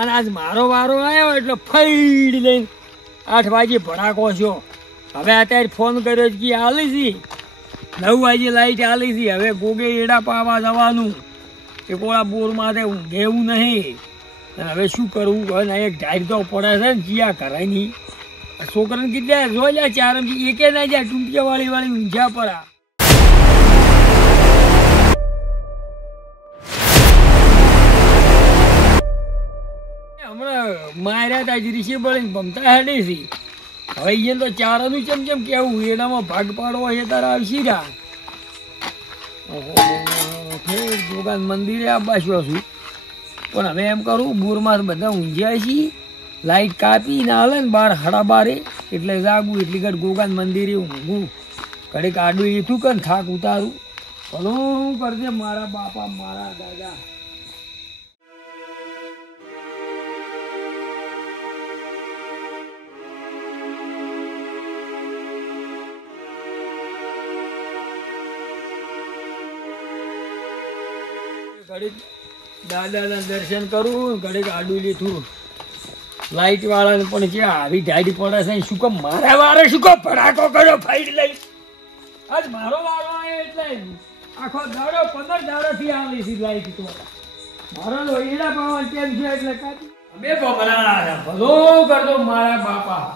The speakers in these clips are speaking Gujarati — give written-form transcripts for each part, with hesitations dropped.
અને આજ મારો વારો આવ્યો એટલે ફઈડ લઈને 8 વાગે ભડાકો છો. હવે અત્યારે ફોન કર્યો કે આલી છી 9 વાગે લાઈટ આલી છી. હવે ગોગે એડા પાવા જવાનું એ કોળા બોર માથે ઊંઘે એવું નહીં. હવે શું કરવું? હવે એક ઢાઈ તો પડે છે ને જીયા કરાય નહીં. છોકરાને કીધા જો જા ચારમથી એકે ના જાય ટૂંટિયા વાળી ઊંઝા પરા. હમણાં માર્યા તા ઋષિ બળીને ભમતા હેડી છે. હવે અહીંયા તો ચારાનું ચમ કેવું એનામાં ભાગ પાડવો છે તારા આવશી રા. દુકાન મંદિરે આવવા છું પણ હવે એમ કરું બોરમાં બધા ઊંઝ્યા છીએ. લાઈટ કાપીને હાલે ને 12:30 એટલે જાગું એટલી ઘડી ગોગાન મંદિરે ઊંઘું. ઘડીક આડું લીધું કે થાક ઉતારું. ભલું કરજે મારા બાપા મારા દાદા. ઘડીક દાદાના દર્શન કરું, ઘડીક આડું લીધું. લાઈટ વાળાને પણ છે આવી ઢાડી પડે છે. શું કહો મારા વારે શું કહો ભડાકો કર્યો ફાઈટ લઈ. આજ મારો વારો આવ્યો એટલે આખો દાડો 15 દાડોથી આવી છે લાઈટ. તો મારો એડા પાવા કેમ છે એટલે કાઢી અમે ભમરા ભલો કરતો મારા બાપા.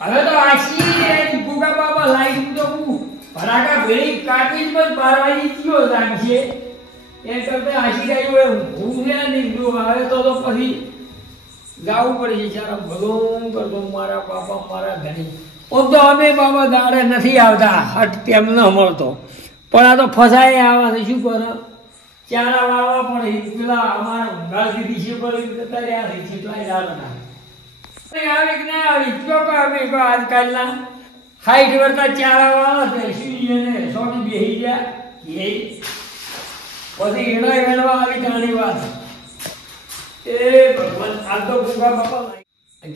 હવે તો આશી ગુગા બાપા લાઈટ તો હું ભડાકા ભેળી કાઢી જ 12 વાગે કયો રાખીએ એ કરતા આશી જાય હું નહીં આવે તો પછી ગાવું પડે છે. ચાલો ભલો કરતો મારા બાપા મારા ઘરે. ઓમ તો અમે બાબા દાડે નથી આવતા હટ તેમ ન મળતો પણ આ તો ફસાય આવે છે. શું કરે ચારા વાળવા પણ પેલા અમારા ઊંઘાલ દીધી છે પર જતા રહ્યા છે કેટલાય દાડા આવે કે ના આવી ચોકા અમે આજકાલના 60 વર્ષના ચારા વાળા છે. શું એને સોટી બેસી ગયા પછી એના વેણવા આવી તાણી વાત. એ ભગવાન આ તો ભૂખા બાપા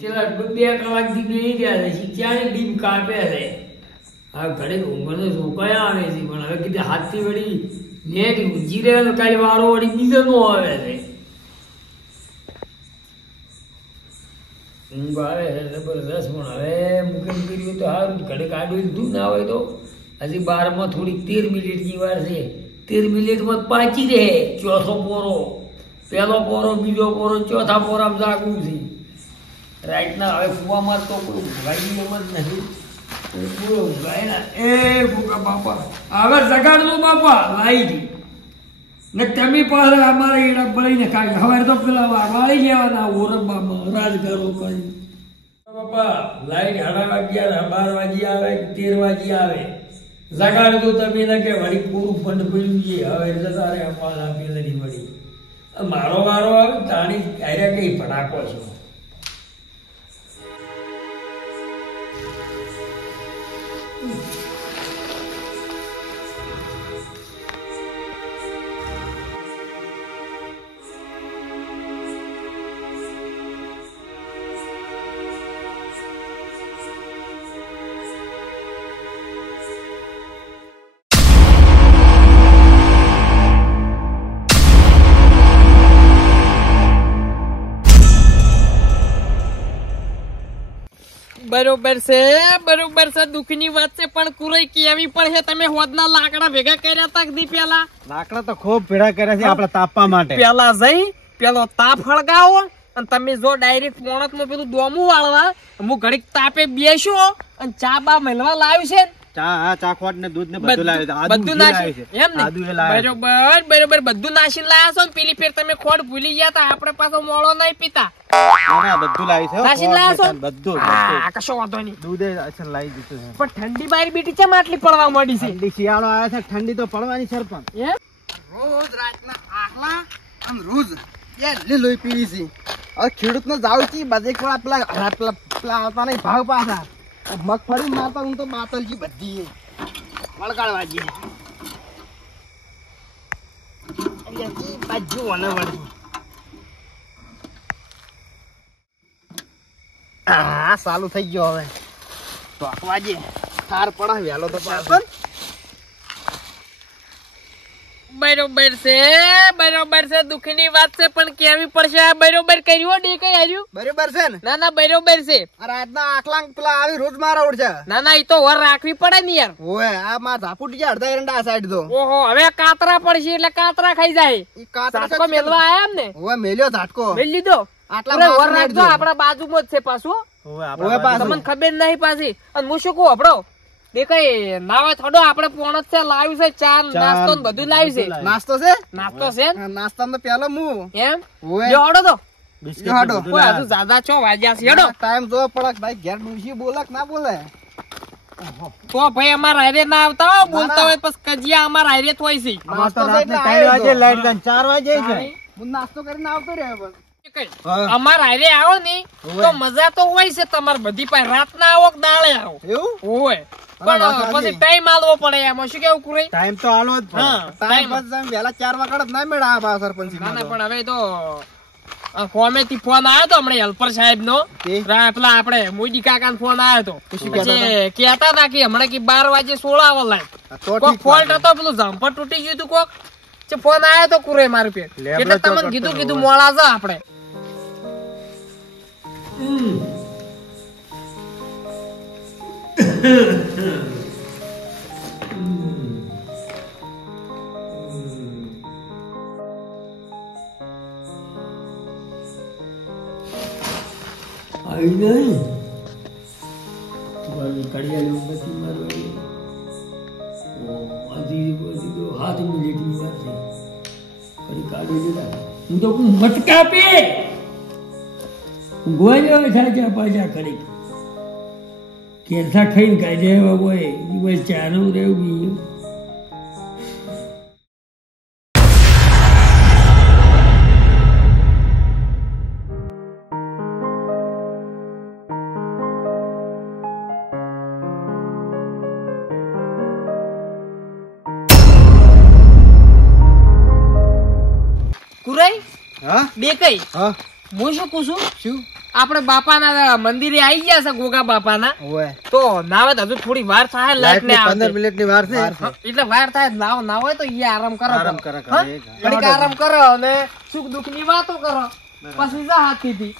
છેલ્લા 2 કલાકથી બેસી ગયા છે. શિક્ષાની ડીમ કાપે છે. હવે ઘરે ઊંઘને રોકાયા આવે છે પણ હવે કીધે હાથથી વળી નેટ ઊંચી રહે તો કાલે વારો વળી બીજો નો આવે છે. ઊંઘ આવે છે જબરદસ્ત પણ હવે મુકેશ કર્યું તો સારું. ઘડે કાઢું લીધું ના હોય તો હજી 12માં થોડીક 13 મિનિટની વાર છે. 13 મિનિટમાં પાછી રહે ચોથો પોરો. પહેલો પોરો બીજો પોરો ચોથા પોરામાં જાગવું છે. રાઈટના હવે કુવામાં તો કોઈ ઊંઘાઈ એમ જ નથી. પૂરો ઊંઘાય ના એ ભૂકા બાપા હવે જગાડજો બાપા લાઈટ ને તમે પાસે અમારે એડા બળીને ખાઈ. હવે તો પેલા વાળી જવાના ઓરખ બાપા રાજગારો કરી બાપા લાઈટ 11:30 12 વાગે આવે 13 વાગે આવે. જગાડજો તમે ને કે વળી પૂરું ફંડ પડ્યું છે. હવે જતા રે અમારા પેલાની વળી મારો વારો આવે તાણી આર્યા કઈ ભડાકો છો. બરોબર છે દુઃખની વાત છે પણ કુરાઈ કેવી પડે. તમે હોદના લાકડા ભેગા કર્યા તા દી પેલા? લાકડા તો ખૂબ ભેગા કર્યા છે આપણે તાપવા માટે. પેલા જઈ પેલો તાપ હળગાવો અને તમે જો ડાયરેક્ટ પોણત માં પેલું દોમું વાળવા હું ઘડીક તાપે બેસો અને ચા બા મેલવા લાવ્યું છે. ચાખવાટ ને દૂધ ને બધું લાવ્યું છે. બધું નાસી એમ ને બરોબર બધું નાસીને લાયા છો ને પેલી ફેર તમે ખોડ ભૂલી ગયા તા આપણે પાછો મોળો નહીં પીતા. બધું લાવી છે નાસીને લાયા છો બધું. કશો વાંધો નહીં. દૂધ લાવી દીધું છે પણ ઠંડી બાર બીટી ચમ આટલી પડવા માંડી છે? ઠંડી શિયાળો આવ્યો છે ઠંડી તો પડવાની સરપંચ. રોજ રાતના આખલા અને રોજ લોહી પીવી છે. હવે ખેડૂત ને જાવ છે બધે પેલા આવતા નહીં ભાવ પાછા મગફળી મારતા હું તો બાતલજી બધી વળગાડવા જઈએ. બાજુ અને વળી હા ચાલુ થઈ ગયો. હવે ટોકવા જઈએ થાર પડા વહેલો તો બરોબર છે દુઃખની વાત છે પણ કેવી પડશે આ બરોબર કર્યું ડે કઈ આવ્યું બરોબર છે ને ના બરોબર છે આ રાતના આખલાંગ પેલા આવી રોજ મારા ઉડ છે ના ઈ તો વર રાખવી પડે ને યાર ઓય આ માં ધાપુટી જા અડધા એરંડા સાઈડ તો ઓહો હવે કાતરા પડશે એટલે કાતરા ખાઈ જાય ઈ કાતરા ઝાટકો મેલવા આયા એમ ને ઓય મેલ્યો ઝાટકો મેલ લીધો આટલા પૂરે વર માણસો રાખજો નાખજો. આપણા બાજુમાં જ છે પાછું ઓય પાછું. તમને ખબર નહીં પાછી અને હું શું કહું આપડો એ કઈ નાવે થોડો આપણે પોણ જ છે લાવ્યું છે ચા નાસ્તો ને બધું લાવ્યું છે નાસ્તો છે નાસ્તો છે ને? નાસ્તા તો પેલો હું એમ ઓય લ્યો હડો તો હાડો કોઈ હજુ જ્યાદા છો વાગ્યા છે હડો ટાઈમ જો પડક ભાઈ ઘેર ડૂસી બોલક ના બોલે તો ભાઈ અમારા હારે ના આવતા હો બોલતા હોય પછી કજિયા અમારા હારે જ હોય છે નાસ્તો છે એટલે આવ્યો છો. લાઈટ 4 વાગે હું નાસ્તો કરીને આવતો રહ્યો બસ કઈ અમારા હારે આવો ને તો મજા તો હોય છે તમારે બધી પાસે રાતના આવો કે દાડે આવો એવું હોય વાત પણ સાચી. પછી ટાઈમ આલવો પડે એમાં શું કેવું કુરાઈ ટાઈમ તો આલો જ પડે. હા ટાઈમ ટાઈમ બસ તમે વહેલા 4 વાગે જ ના મેળા આ સરપંચ ના ના પણ હવે તો ફોમેથી ફોન આવ્યો તો હમણાં હેલ્પર સાહેબ નો તે? પેલા આપણે મોદી કાકા નો ફોન આવ્યો તો શું કહેતા પછી કહેતા હતા કે હમણાં કે 12 વાગે 16 આવો લાઈટ તો કોક ઠીક ફોલ્ટ હતો પેલું જમ્પર તૂટી ગયું હતું કોક જે ફોન આવ્યો તો કુરે મારું પેટ લેબડો એટલે તમને ચોકટ કીધું મોડા છે આપણે આવી નહીં કડિયા ઉંમરથી મારવાની હજી તો 7 મિનિટની વાત છે ફરી કાઢી દીધા હું તો મટકા પે ગોળ્યો થાય પાછા કરી કેસા ખાઈને કાઢે હોય બસ ચાનું રહેવું બીજું કુરાઈ હા બે કઈ હા હું શું પૂછું શું આપણે બાપાના મંદિરે આવી ગયા છે ગોગા બાપાના ઓય તો નાવે હજુ થોડી વાર થાય લાઈટ ને 15 મિનિટની વાર છે એટલે વાર થાય ના હોય તો ઈ આરામ કરો આરામ કરે, હા? કરે. ઘડીક આરામ કરો અને સુખ દુઃખ ની વાતો કરો પછી જા હાથીથી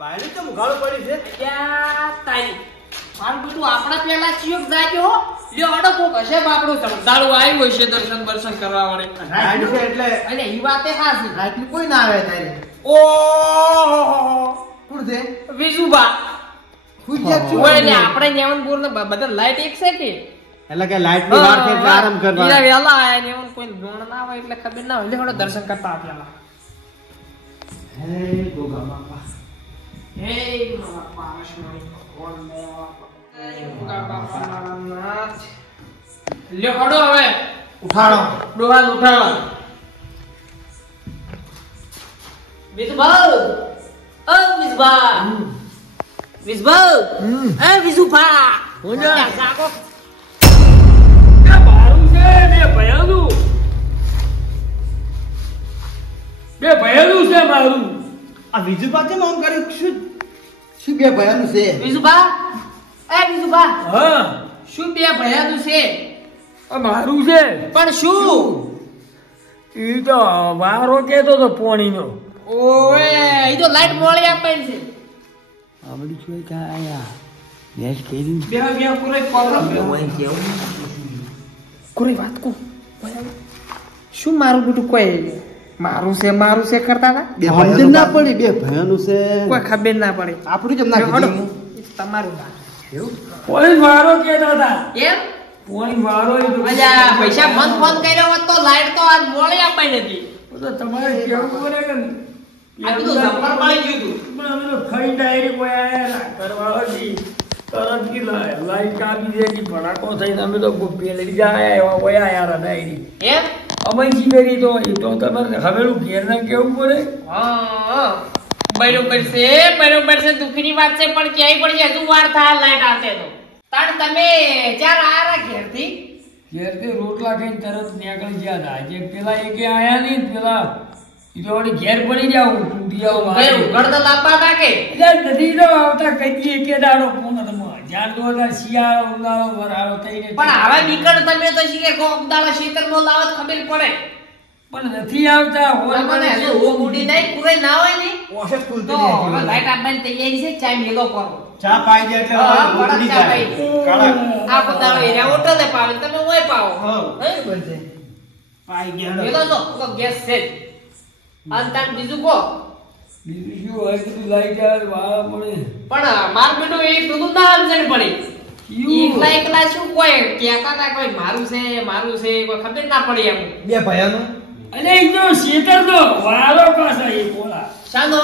બાયરી તો મુગાડો પડી છે ક્યાં તારી મારું બેટું આપણા પેલા ચિયોક જાજો હો લ્યો હડો કોક હશે બાપડો શ્રદ્ધાળુ આવ્યો હશે દર્શન દર્શન કરવા વાળે રાઈડ છે એટલે એટલે ઈ વાતે ખાસી રાતની કોઈ ના આવે તારે ઓહો કોણ છે વિજુબા ફૂજ્યા છું ઓય ને આપણે નેવનપુર ને બધા લાઈટ એક છે કે એટલે કે લાઈટ ની વાર છે એટલે આરામ ઈરા કરવા વેલા આયા નેવન કોઈ ગોણ ના હોય એટલે ખબર ના હોય એટલે દર્શન કરતા આપેલા હે ગોગા બાપા હે બાપા અશ્વની ભગવાન ગોગા બાપા નાથ લ્યો હડો હવે ઉઠાડો ડોહાલ ઉઠાડો વિજુબા ઓ વિજુબા વિજુબા એ વિજુબા હોજા. જાગો આ મારું છે બે ભયાનું છે મારું આ બીજું પાછું આમ કર્યું શું શું બે ભયાનું છે વિજુબા એ વિજુબા હા શું બે ભયાનું છે આ મારું છે પણ શું ઈ તો વારો કેતો તો પોણીનો ઓએ ઈ તો લાઈટ મોળી આપેલ છે આવડી જોઈ કે આયા લેસ કેરી બે પૂરે પકડો કોઈ વાત કો શું મારું બેટું કોઈ મારું છે કરતા હતા બે સમજ ના પડી બે ભયાનું છે કોઈ ખબર ના પડે આપણું કેમ ના હડો. કીધું ઈ તમારું ના પોણી વારો કેતો હતા એમ પોણી વારો ઈ તો અલ્યા પૈસા મન ફોન કર્યો હોત તો લાઈટ તો આજ મોળી અપાઈ નથી તો તમારે કેવું પડે કે આ બધું જમ્પર મળી ગયું હતું પણ અમે તો ખાઈ ડાયરેક્ટ કોઈ આયા કરવા હતી તરત કી લાઈટ કાપી દેલી ભડાકો થઈને અમે તો પેલી જાય એવા કોઈ આયા ડાયરી એમ અમનજી મેરી તો એ તો તમારે હવેલું ઘેર ના કેવું પડે હા બરોબર છે દુઃખની વાત છે પણ ક્યાંય પણ હજુ વાર થાય લાઈટ આવતે તો તાણ તમે ચાર આરા ઘેરથી ઘેરથી રોટલા ખાઈને તરત નીકળી ગયા હતા. જે પેલા એકે આયા નહીં પેલા ઈ તો વળી ઘેર પડી જાવ તૂટી જાવ ભાઈ ઉઘડ તો લાંબા નાખે. એટલે નથી તો આવતા કદી એકે દાડો ફોન હતો જ્યાં તો હતા શિયાળો ઉનાળો વરાળો થઈને પણ હવે નીકળ તમે તો શીખે કોક દાડા શેતરમાં લાવત ખબર પડે. પણ નથી આવતા તમને હજુ ઊંઘ ઉડી નહીં પૂરી ના હોય ને ઓશે ખુલતી તો નહીં હવે હજી. લાઈટ આપવાની તૈયારી છે ચા મેલો કરો. ચા પાઈ દે એટલે હા, હવે ઉકળી ચા જાય. પાઈ. કડક. આ પતાળો એરા હોટલે પાવે તમે ઓય પાવો. હા. હે? પાઈ ગયા મેલો તો તો ગેસ છે જ. અંતર બીજું કો બીજું શું હોય કે તું લાઈ જાય વાળા પડે પણ માર બેટું એ બધું ના સમજણ પડી. એકલા એકલા શું કોઈ કહેતા હતા કોઈ મારું છે કોઈ ખબર ના પડી એમ. બે ભાઈઓનું અને એક જો શેતર તો વાળો પાછા એ બોલા શાનો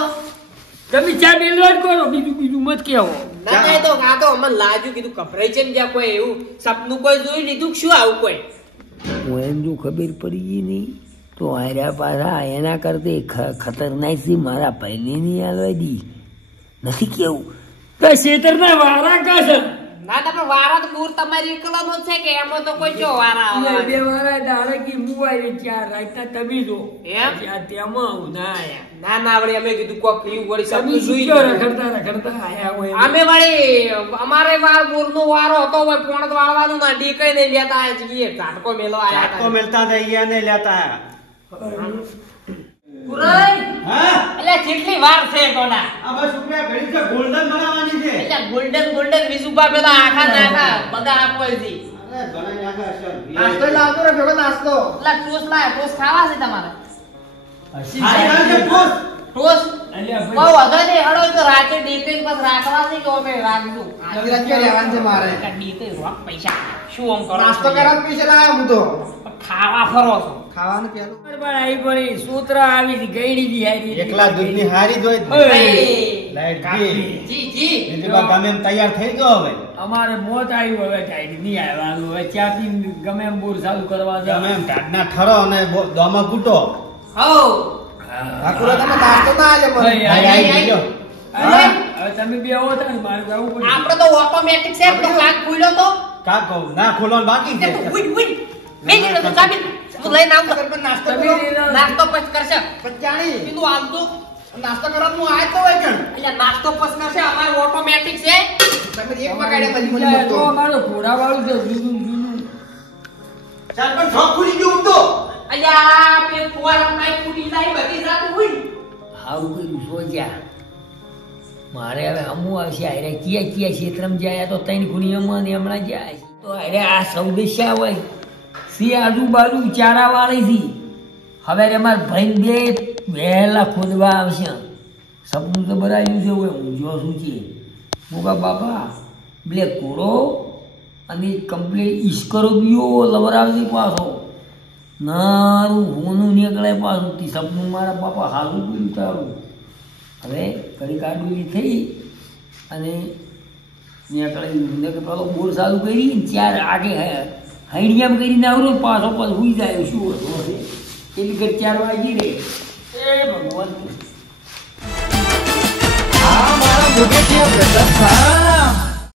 તમે ચા મેલવા જ કરો બીજું મત કેવો ના ના, એ તો આ તો અમને લાજુ કીધું કભરાઈ છે ને જ્યાં કોઈ એવું સપનું કોઈ જોઈ લીધું કે શું આવું કોઈ. હું એમ જો ખબર પડી ગઈ નહીં તો આર્યા પાછા એના કરતે ખતરનાક થી મારા પહેલી નહીં આલવા દી નથી કેવું તો શેતરના વાળા કા છે ના ના, પણ વારા તો દૂર તમારી એકલાનો જ છે કે એમાં તો કોઈ જો વારા આવે? બે વાળા ડાળકી મુવાય ચાર રાતના તમે જો એમ? ત્યાં તેમાં આવું ના આયા ના ના, વળી અમે કીધું કોક એવું વળી તમે સપનું જોઈ શું લીધું. રખડતા આયા હોય અમે વળી અમારે વાર બોરનો વારો હતો હોય પોણત વાળવાનું ના ડીકઈ નહીં લેતા આયા છીએ ઝાટકો મેલો આયા ચાટકો હતા. મિલતા હતા અહીંયા ને લેતા. પુરાઈ હા એટલે કેટલી વાર છે કોના આ બસ રૂપિયા ઘડી છે ગોલ્ડન બનાવવાની છે. એટલે ગોલ્ડન વિસુભા પેલા આખા નાખા બધા આપો છે. અરે ઘણા નાખા સર. નાસ્તો લાવતો રે ભેગો નાસ્તો. એટલે ટોસ લાય ટોસ ખાવા છે તમારે હારી હારી પોસ. ટોસ અલ્યા બહુ વધો નહીં હળો તો રાતે ડીકઈ બસ રાખવા છે કે અમે રાખશું આખી રાત ક્યાં રહેવાનું છે મારે? ડીકઈ રોક પૈસા શું આમ કરો નાસ્તો કરવા પૈસા લાવ્યા હું તો. ખાવા ફરો છો ખાવાનું પેલું પણ આવી પડી સૂત્રા આવી હતી ગઈડી દી હારી એકલા દૂધની હારી જ હોય. ઓય. લાઈટ ગઈ. જી જી બીજી વાર ગમે એમ તૈયાર થઈ ગયો હવે. અમારે મોત આવ્યું હવે ટાઈડ નહીં આવવાનું હવે ચા પી ગમે એમ બોર ચાલુ કરવા ગમે જાવ એમ ટાઢના ઠરો અને દોમાં કૂટો. હો ઠાકુરા તમે નાસ્તો ના આલે મને. ભાઈ, આઈ આઈ આઈ. ગયો. હા, હવે તમે બે આવો હતા ને મારે જવું પડે આપણે તો ઓટોમેટિક છે આપણો કાક ખુલ્યો તો કા કહું ના ખોલવાનું બાકી છે. ઉઈ ઉઈ મેં નહીં તો ચાબી હું લઈને આવું તો. પણ નાસ્તો તમે કરો. લઈને આવો. નાસ્તો પછી કરશે પચાણી. કીધું આલતો નાસ્તો કરવાનું હું આજ તો હોય કણ. એટલે નાસ્તો પછી કરશે અમારે ઓટોમેટિક છે. તમે એક વગાડે બધી મને એટલે મૂકતો. તો અમારો ઘોડાવાળું છે જૂનું ચાલ પણ ઠોક ખુલી ગયું તો. અલ્યા પે ફુવારા નાઈ ફૂટી જાય બધી જાત ઉઈ. સારું કર્યું સોચ્યા મારે હવે અમુ આવશે અરે ક્યાં ક્ષેત્રમ જાય તો ત્રણ ગુણિયામાં ને હમણાં જાય તો અરે આ સૌદેશા હોય સી આજુબાજુ ચારા વાળી થી હવે અમારે ભાઈ બે વહેલા ખોદવા આવશે સપનું તો બરાયું છે હોય હું જો શું છે મોગા બાપા બ્લેક ઘોડો અને કમ્પ્લીટ ઈશ્કરો બીઓ લવરાવતી પાછો નારું હોનું નીકળે પાછું તે સપનું મારા બાપા હાલું પીડ્યું તારું હવે કડી કાઢવી થઈ અને નીકળી પેલો બોર ચાલુ કરી ને ચાર આગે હૈડિયામ કરીને આવરો પાછો પાછો હુઈ જાય શું હતો એની ઘર 4 વાગી રે એ ભગવાન આ મારા મોઢેથી આ પ્રસંગ થાય.